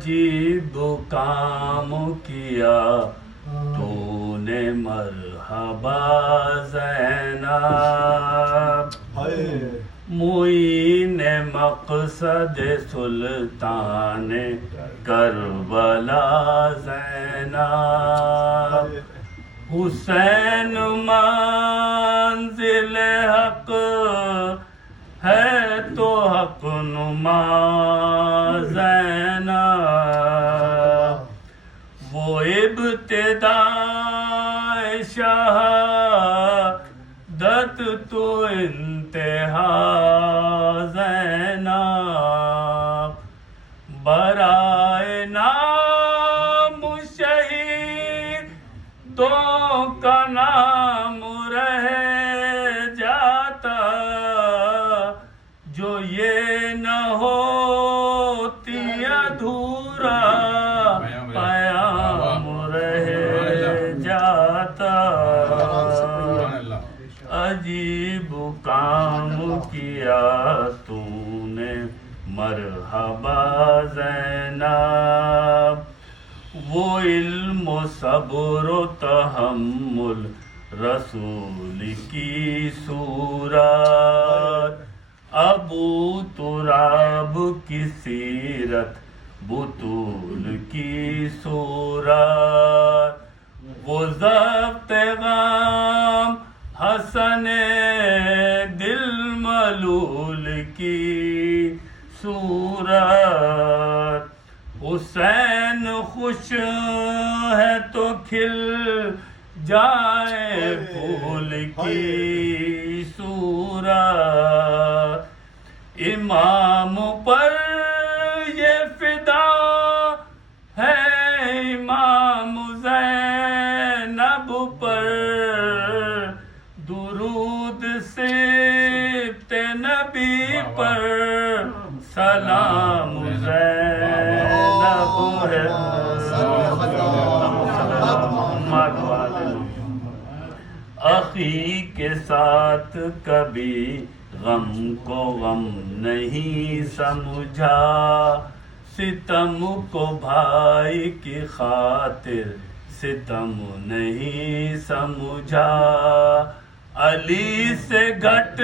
عجیب کام کیا تو نے مرحبا زینب، معین مقصد سلطان کربلا زینب، حسین منزل حق ہے تو حق نما زینب، وہ ابتداء شہادت تو انتہا زینب، برائے نام شہیدوں کا نام رہ جاتا، جو یہ نہ ہوتی ادھورا پیام رہ جاتا۔ عجیب کام کیا تو نے مرحبا زینب، وہ علم و صبر و تحمل رسول کی صورت، ابو تراب کی سیرت بطول کی صورت، وہ ضبط غم حسن دل ملول کی صورت، حسین خوش ہے تو کھل جائے پھول کی صورت، امام پر یہ فدا ہے امام زینب پر، درود صفت نبی پر سلام زینب ہے۔ اخی کے ساتھ کبھی غم کو غم نہیں سمجھا، ستم کو بھائی کی خاطر ستم نہیں سمجھا، علی سے گھٹ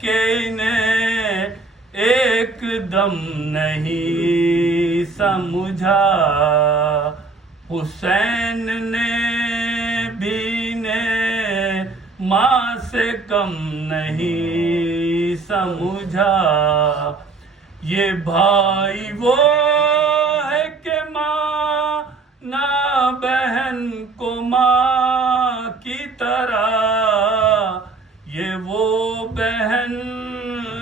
کے انہیں ایک دم نہیں سمجھا، حسین نے بھی ماں سے کم نہیں سمجھا، یہ بھائی وہ ہے کہ ماں نہ بہن کو ماں کی طرح، یہ وہ بہن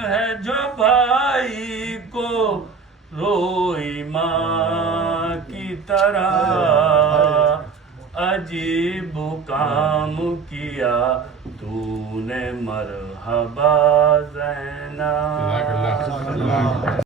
ہے جو بھائی کو روئی ماں کی طرح، عجیب کام کیا تو نے مرحبا زینب۔